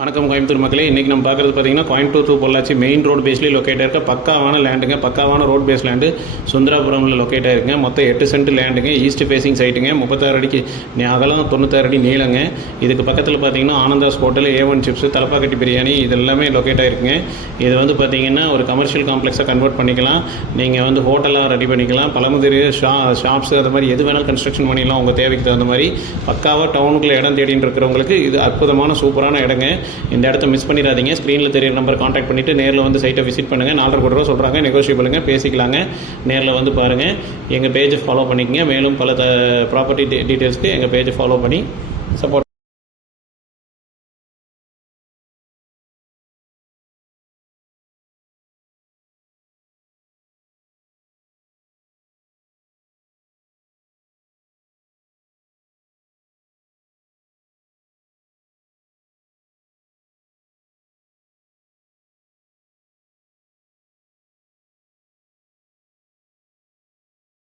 வணக்கம் கோயம்புத்தூர் மக்களே. இன்றைக்கி நம்ம பார்க்குறது பார்த்தீங்கன்னா Coimbatore to Pollachi main road பேஸ்லேயே லொக்கேட் ஆயிருக்க பக்காவான லேண்டுங்க. பக்காவான ரோட் பேஸ் லேண்டு சுந்தராபுரமில் லொக்கேட் ஆயிருக்குங்க. மொத்தம் 8 சென்ட் லேண்டுங்க. ஈஸ்ட் ஃபேசிங் சைட்டுங்க. 36 அடிக்கு அகலம், 96 அடி நீளங்க. இதுக்கு பக்கத்தில் பார்த்தீங்கன்னா Anandhaas hotel, A1 chips, Thalappakatti biryani இது எல்லாமே லொக்கேட் ஆயிருக்குங்க. இது வந்து பார்த்தீங்கன்னா ஒரு கமர்ஷியல் காம்ப்ளெக்ஸாக கன்வெர்ட் பண்ணிக்கலாம். நீங்கள் வந்து ஹோட்டலாக ரெடி பண்ணிக்கலாம். பழமுதிர் ஷாப்ஸ் அது மாதிரி எது வேணாலும் கன்ஸ்ட்ரக்ஷன் பண்ணிக்கலாம். உங்கள் தேவைக்கு தகுந்த மாதிரி பக்காவாக டவுனுக்குள்ளே இடம் தேடின்னு இருக்கிறவங்களுக்கு இது அற்புதமான சூப்பரான இடங்க. இந்த இடத்த மிஸ் பண்ணிடாதீங்க. ஸ்க்ரீனில் தெரியுற நம்பர் காண்டாக்ட் பண்ணிவிட்டு நேரில் வந்து சைட்டை விசிட் பண்ணுங்கள். 4.5 கோடி ரூபா சொல்கிறாங்க, நெகோஷியபிளுங்க, பேசிக்கலாங்க. நேரில் வந்து பாருங்கள். எங்கள் பேஜை ஃபாலோ பண்ணிக்கங்க. மேலும் பல ப்ராப்பர்ட்டி டீட்டெயில்ஸ்க்கு எங்கள் பேஜை ஃபாலோ பண்ணி சப்போர்ட்